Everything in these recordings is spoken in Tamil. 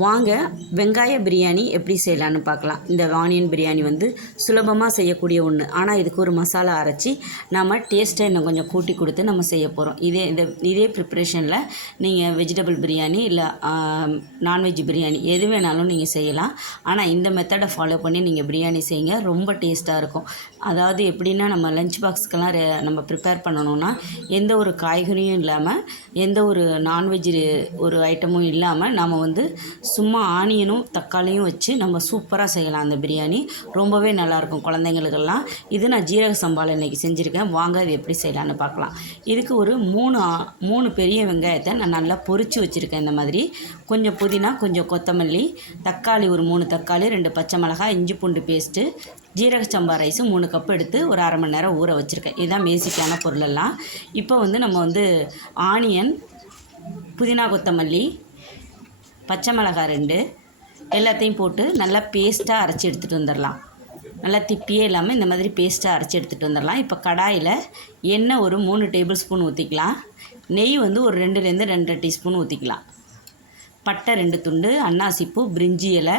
வாங்க வெங்காய பிரியாணி எப்படி செய்யலான்னு பார்க்கலாம். இந்த ஆனியன் பிரியாணி வந்து சுலபமாக செய்யக்கூடிய ஒன்று ஆனால் இதுக்கு ஒரு மசாலா அரைச்சி நம்ம டேஸ்ட்டை இன்னும் கொஞ்சம் கூட்டி கொடுத்து நம்ம செய்ய போகிறோம் இதே இந்த இதே ப்ரிப்ரேஷனில் நீங்கள் வெஜிடபிள் பிரியாணி இல்லை நான்வெஜ் பிரியாணி எது வேணாலும் நீங்கள் செய்யலாம். ஆனால் இந்த மெத்தடை ஃபாலோ பண்ணி நீங்கள் பிரியாணி செய்யுங்க. ரொம்ப டேஸ்ட்டாக இருக்கும். அதாவது எப்படின்னா நம்ம லஞ்ச் பாக்ஸ்க்கெல்லாம் நம்ம ப்ரிப்பேர் பண்ணணும்னா எந்த ஒரு காய்கறியும் இல்லாமல் எந்த ஒரு நான்வெஜ் ஒரு ஐட்டமும் இல்லாமல் நம்ம வந்து சும்மா ஆனியனும் தக்காளியும் வச்சு நம்ம சூப்பராக செய்யலாம் அந்த பிரியாணி. ரொம்பவே நல்லாயிருக்கும் குழந்தைங்களுக்கெல்லாம். இது நான் ஜீரக சம்பாவில் இன்றைக்கி செஞ்சுருக்கேன். வாங்க அது எப்படி செய்யலான்னு பார்க்கலாம். இதுக்கு ஒரு மூணு ஆ- மூணு பெரிய வெங்காயத்தை நான் நல்லா பொறிச்சு வச்சுருக்கேன் இந்த மாதிரி. கொஞ்சம் புதினா கொஞ்சம் கொத்தமல்லி தக்காளி ஒரு மூணு தக்காளி ரெண்டு பச்சை மிளகாய் இஞ்சி பூண்டு பேஸ்ட்டு ஜீரக சம்பா ரைஸும் மூணு கப் எடுத்து ஒரு அரை மணி நேரம் ஊற வச்சுருக்கேன். இதுதான் பேசிக்கான பொருளெல்லாம். இப்போ வந்து நம்ம வந்து ஆனியன் புதினா கொத்தமல்லி பச்சை மிளகாய் ரெண்டு எல்லாத்தையும் போட்டு நல்லா பேஸ்ட்டாக அரைச்சி எடுத்துகிட்டு வந்துடலாம். நல்லா திப்பியே இல்லாமல் இந்த மாதிரி பேஸ்ட்டாக அரைச்சி எடுத்துகிட்டு வந்துடலாம். இப்போ கடாயில் எண்ணெய் ஒரு மூணு டேபிள் ஸ்பூன் ஊற்றிக்கலாம் நெய் வந்து ஒரு ரெண்டுலேருந்து ரெண்டரை டீஸ்பூன் ஊற்றிக்கலாம் பட்டை ரெண்டு துண்டு அன்னாசிப்பூ பிரிஞ்சி இலை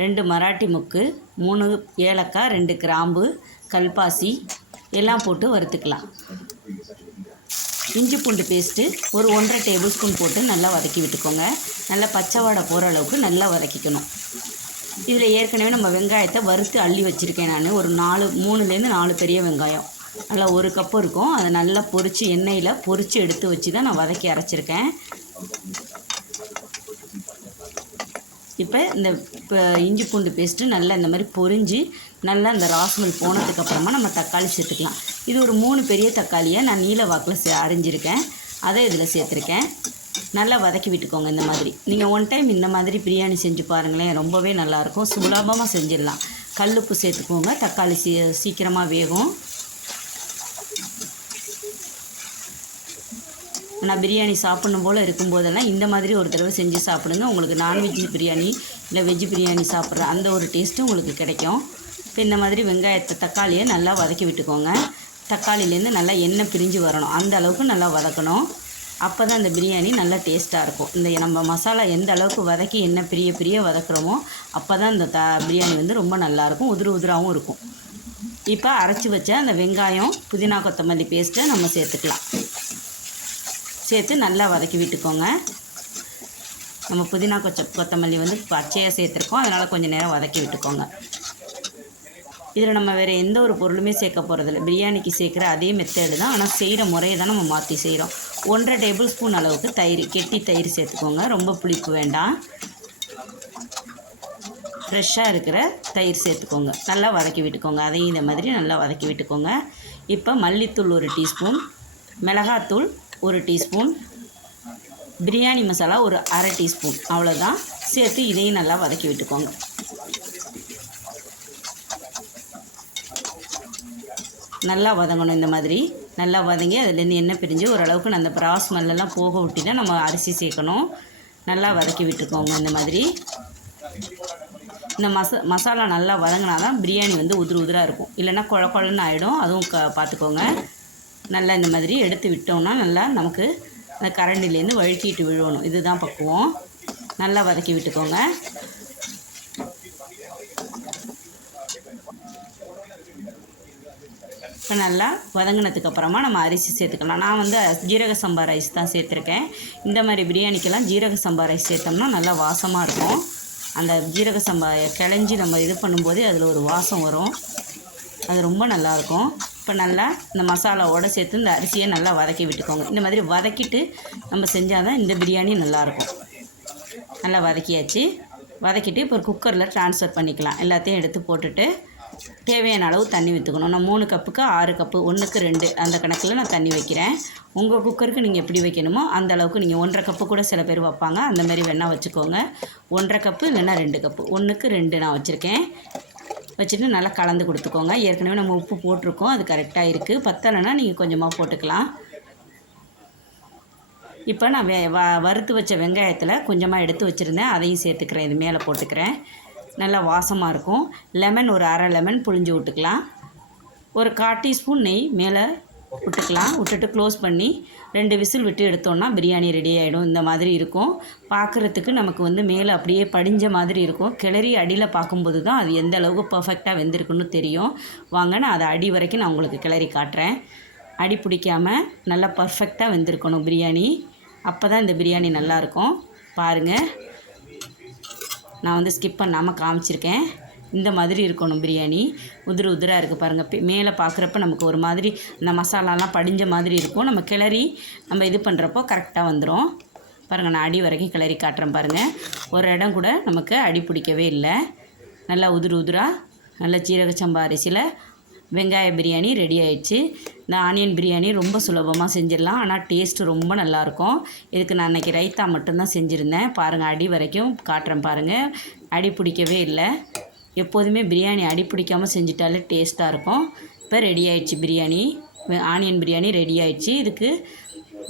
ரெண்டு மராட்டி முக்கு மூணு ஏலக்காய் ரெண்டு கிராம்பு கல்பாசி எல்லாம் போட்டு வறுத்துக்கலாம். இஞ்சி பூண்டு பேஸ்ட்டு ஒரு ஒன்றரை டேபிள் ஸ்பூன் போட்டு நல்லா வதக்கி விட்டுக்கோங்க. நல்லா பச்சை வாடை போகிற அளவுக்கு நல்லா வதக்கிக்கணும். இதில் ஏற்கனவே நம்ம வெங்காயத்தை வறுத்து அள்ளி வச்சுருக்கேன் நான். ஒரு நாலு மூணுலேருந்து நாலு பெரிய வெங்காயம். நல்லா ஒரு கப்பு இருக்கும். அதை நல்லா பொறிச்சு எண்ணெயில் பொரித்து எடுத்து வச்சு தான் நான் வதக்கி அரைச்சிருக்கேன். இப்போ இந்த இப்போ இஞ்சி பூண்டு பேஸ்ட்டு நல்லா இந்த மாதிரி பொரிஞ்சு நல்லா இந்த ராஸ்மல் போனதுக்கப்புறமா நம்ம தக்காளி சேர்த்துக்கலாம். இது ஒரு மூணு பெரிய தக்காளியை நான் நீல வாக்கில் சே அரைஞ்சிருக்கேன். அதை இதில் சேர்த்துருக்கேன். நல்லா வதக்கி விட்டுக்கோங்க இந்த மாதிரி. நீங்கள் ஒன் டைம் இந்த மாதிரி பிரியாணி செஞ்சு பாருங்களேன். ரொம்பவே நல்லாயிருக்கும். சுலபமாக செஞ்சிடலாம். கல்லுப்பு சேர்த்துக்கோங்க. தக்காளி சீ சீக்கிரமாக வேகும். நான் பிரியாணி சாப்பிடணும் போல் இருக்கும்போதெல்லாம் இந்த மாதிரி ஒரு தடவை செஞ்சு சாப்பிடுங்க. உங்களுக்கு நான்வெஜ் பிரியாணி இல்லை வெஜ் பிரியாணி சாப்பிட்ற அந்த ஒரு டேஸ்ட்டும் உங்களுக்கு கிடைக்கும். இப்போ இந்த மாதிரி வெங்காயத்தை தக்காளியை நல்லா வதக்கி விட்டுக்கோங்க. தக்காளிலேருந்து நல்லா எண்ணெய் பிரிஞ்சு வரணும். அந்த அளவுக்கு நல்லா வதக்கணும். அப்போ தான் அந்த பிரியாணி நல்லா டேஸ்ட்டாக இருக்கும். இந்த நம்ம மசாலா எந்த அளவுக்கு வதக்கி எண்ணெய் பிரிய பிரிய வதக்குறோமோ அப்போ தான் இந்த த பிரியாணி வந்து ரொம்ப நல்லாயிருக்கும் உதிரு உதிராகவும் இருக்கும். இப்போ அரைச்சி வச்ச அந்த வெங்காயம் புதினா கொத்தமல்லி பேஸ்ட்டை நம்ம சேர்த்துக்கலாம். சேர்த்து நல்லா வதக்கி விட்டுக்கோங்க. நம்ம புதினா கொச்ச கொத்தமல்லி வந்து பச்சையாக சேர்த்துருக்கோம். அதனால் கொஞ்சம் நேரம் வதக்கி விட்டுக்கோங்க. இதில் நம்ம வேறு எந்த ஒரு பொருளுமே சேர்க்க போகிறதில்ல பிரியாணிக்கு சேர்க்குற அதே மெத்தேடு தான். ஆனால் செய்கிற முறையை தான் நம்ம மாற்றி செய்கிறோம். ஒன்றரை டேபிள் ஸ்பூன் அளவுக்கு தயிர் கெட்டி தயிர் சேர்த்துக்கோங்க. ரொம்ப புளிப்பு வேண்டாம். ஃப்ரெஷ்ஷாக இருக்கிற தயிர் சேர்த்துக்கோங்க. நல்லா வதக்கி விட்டுக்கோங்க. அதையும் இந்த மாதிரி நல்லா வதக்கி விட்டுக்கோங்க. இப்போ மல்லித்தூள் ஒரு டீஸ்பூன் மிளகாத்தூள் ஒரு டீஸ்பூன் பிரியாணி மசாலா ஒரு அரை டீஸ்பூன். அவ்வளோதான் சேர்த்து இதையும் நல்லா வதக்கி விட்டுக்கோங்க. நல்லா வதங்கணும் இந்த மாதிரி. நல்லா வதங்கி அதுலேருந்து எண்ணெய் பிரிஞ்சு ஓரளவுக்கு அந்த ப்ரா ஸ்மெல்லாம் போக விட்டு தான் நம்ம அரிசி சேர்க்கணும். நல்லா வதக்கி விட்டுக்கோங்க இந்த மாதிரி. இந்த மசா மசாலா நல்லா வதங்கினா தான் பிரியாணி வந்து உதிரு உதிராக இருக்கும். இல்லைன்னா குழ குழன்னு ஆகிடும் அதுவும் க பார்த்துக்கோங்க. நல்லா இந்த மாதிரி எடுத்து விட்டோம்னா நல்லா நமக்கு அந்த கரண்டிலேருந்து வழுக்கிட்டு விழுவணும் இதுதான் பக்குவம். நல்லா வதக்கி விட்டுக்கோங்க. இப்போ நல்லா வதங்கினதுக்கு அப்புறமா நம்ம அரிசி சேர்த்துக்கலாம். நான் வந்து ஜீரக சம்பா ரைஸ் தான் சேர்த்துருக்கேன். இந்த மாதிரி பிரியாணிக்கெல்லாம் ஜீரக சம்பா ரைஸ் சேர்த்தோம்னா நல்லா வாசமாக இருக்கும். அந்த ஜீரக சம்பா கிளஞ்சி நம்ம இது பண்ணும்போது அதில் ஒரு வாசம் வரும். அது ரொம்ப நல்லாயிருக்கும் இப்போ நல்லா இந்த மசாலாவோட சேர்த்து இந்த அரிசியை நல்லா வதக்கி விட்டுக்கோங்க. இந்த மாதிரி வதக்கிட்டு நம்ம செஞ்சால் தான் இந்த பிரியாணி நல்லாயிருக்கும் நல்லா வதக்கியாச்சு. வதக்கிட்டு இப்போ குக்கரில் ட்ரான்ஸ்ஃபர் பண்ணிக்கலாம். எல்லாத்தையும் எடுத்து போட்டுட்டு தேவையான அளவு தண்ணி விற்றுக்கணும் நான் மூணு கப்புக்கு ஆறு கப்பு ஒன்றுக்கு ரெண்டு அந்த கணக்கில் நான் தண்ணி வைக்கிறேன். உங்கள் குக்கருக்கு நீங்கள் எப்படி வைக்கணுமோ அந்த அளவுக்கு நீங்கள் ஒன்றரை கப்பு கூட சில பேர் வைப்பாங்க. அந்த மாதிரி வேணால் வச்சுக்கோங்க. ஒன்றரை கப்பு இல்லைன்னா ரெண்டு கப்பு. ஒன்றுக்கு ரெண்டு நான் வச்சுருக்கேன். வச்சுட்டு நல்லா கலந்து கொடுத்துக்கோங்க. ஏற்கனவே நம்ம உப்பு போட்டிருக்கோம். அது கரெக்டாக இருக்குது பத்தலைன்னா நீங்கள் கொஞ்சமாக போட்டுக்கலாம். இப்போ நான் வே வ வறுத்து வச்ச வெங்காயத்தில் கொஞ்சமாக எடுத்து வச்சுருந்தேன். அதையும் சேர்த்துக்கிறேன். இது மேலே போட்டுக்கிறேன். நல்லா வாசமாக இருக்கும். லெமன் ஒரு அரை லெமன் புழிஞ்சு விட்டுக்கலாம். ஒரு கால் டீஸ்பூன் நெய் மேலே விட்டுக்கலாம். விட்டுட்டு க்ளோஸ் பண்ணி ரெண்டு விசில் விட்டு எடுத்தோன்னா பிரியாணி ரெடி ஆகிடும் இந்த மாதிரி இருக்கும். பார்க்குறதுக்கு நமக்கு வந்து மேலே அப்படியே படிஞ்ச மாதிரி இருக்கும். கிளறி அடியில் பார்க்கும்போது தான் அது எந்த அளவுக்கு பர்ஃபெக்டாக வெந்திருக்குன்னு தெரியும். வாங்க நான் அதை அடி வரைக்கும் நான் உங்களுக்கு கிளறி காட்டுறேன். அடி பிடிக்காமல் நல்லா பர்ஃபெக்டாக வெந்திருக்கணும் பிரியாணி. அப்போ தான் இந்த பிரியாணி நல்லாயிருக்கும் பாருங்கள் நான் வந்து ஸ்கிப் பண்ணாமல் காமிச்சிருக்கேன். இந்த மாதிரி இருக்கணும் பிரியாணி. உதிர உதிராக இருக்குது பாருங்கள் மேலே பார்க்குறப்ப நமக்கு ஒரு மாதிரி இந்த மசாலாலாம் படிஞ்ச மாதிரி இருக்கும். நம்ம கிளறி நம்ம இது பண்ணுறப்போ கரெக்டாக வந்துடும் பாருங்கள் நான் அடி வரைக்கும் கிளறி காட்டுறேன் பாருங்கள் ஒரு இடம் கூட நமக்கு அடி பிடிக்கவே இல்லை. நல்லா உதிர உதிராக நல்ல சீரக சம்பா அரிசியில் வெங்காய பிரியாணி ரெடி ஆயிடுச்சு. இந்த ஆனியன் பிரியாணி ரொம்ப சுலபமாக செஞ்சிடலாம். ஆனால் டேஸ்ட்டு ரொம்ப நல்லாயிருக்கும். இதுக்கு நான் அன்றைக்கி ரைத்தா மட்டும்தான் செஞ்சுருந்தேன். பாருங்கள் அடி வரைக்கும் காட்டுறேன் பாருங்கள் அடி பிடிக்கவே இல்லை. எப்போதுமே பிரியாணி அடி பிடிக்காமல் செஞ்சிட்டாலே டேஸ்ட்டாக இருக்கும். இப்போ ரெடி ஆயிடுச்சு பிரியாணி. ஆனியன் பிரியாணி ரெடி ஆயிடுச்சு. இதுக்கு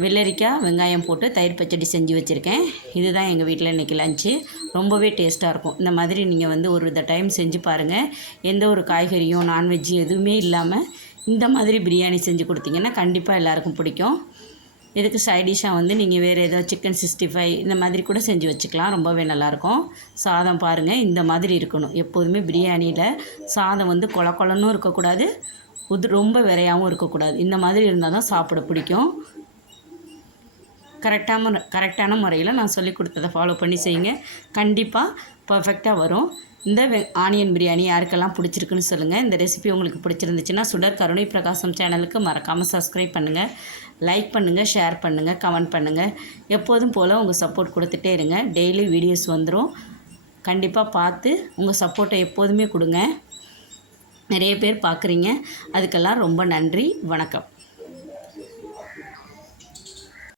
வெள்ளரிக்காய் வெங்காயம் போட்டு தயிர் பச்சடி செஞ்சு வச்சுருக்கேன். இதுதான் எங்கள் வீட்டில் இன்றைக்கி லஞ்சு ரொம்பவே டேஸ்ட்டாக இருக்கும். இந்த மாதிரி நீங்கள் வந்து ஒரு இந்த டைம் செஞ்சு பாருங்கள் எந்த ஒரு காய்கறியும் நான்வெஜ் எதுவுமே இல்லாமல் இந்த மாதிரி பிரியாணி செஞ்சு கொடுத்தீங்கன்னா கண்டிப்பாக எல்லாருக்கும் பிடிக்கும். இதுக்கு சைடிஷாக வந்து நீங்கள் வேறு ஏதோ சிக்கன் சிக்ஸ்டி ஃபைவ் இந்த மாதிரி கூட செஞ்சு வச்சுக்கலாம். ரொம்பவே நல்லாயிருக்கும் சாதம் பாருங்கள் இந்த மாதிரி இருக்கணும். எப்போதுமே பிரியாணியில் சாதம் வந்து கொல கொலன்னும் இருக்கக்கூடாது. உது ரொம்ப விரையாகவும் இருக்கக்கூடாது. இந்த மாதிரி இருந்தால் தான் சாப்பிட பிடிக்கும். கரெக்டான கரெக்டான முறையில் நான் சொல்லி கொடுத்ததை ஃபாலோ பண்ணி செய்யுங்க. கண்டிப்பாக பர்ஃபெக்டாக வரும். இந்த ஆனியன் பிரியாணி யாருக்கெல்லாம் பிடிச்சிருக்குன்னு சொல்லுங்கள் இந்த ரெசிபி உங்களுக்கு பிடிச்சிருந்துச்சுன்னா சுடர் கருணை பிரகாசம் சேனலுக்கு மறக்காமல் சப்ஸ்கிரைப் பண்ணுங்கள் லைக் பண்ணுங்கள் ஷேர் பண்ணுங்கள் கமெண்ட் பண்ணுங்கள் எப்போதும் போல் உங்கள் சப்போர்ட் கொடுத்துட்டே இருங்க. டெய்லி வீடியோஸ் வந்துடும் கண்டிப்பாக பார்த்து உங்கள் சப்போர்ட்டை எப்போதுமே கொடுங்க. நிறைய பேர் பார்க்குறீங்க. அதுக்கெல்லாம் ரொம்ப நன்றி. வணக்கம்.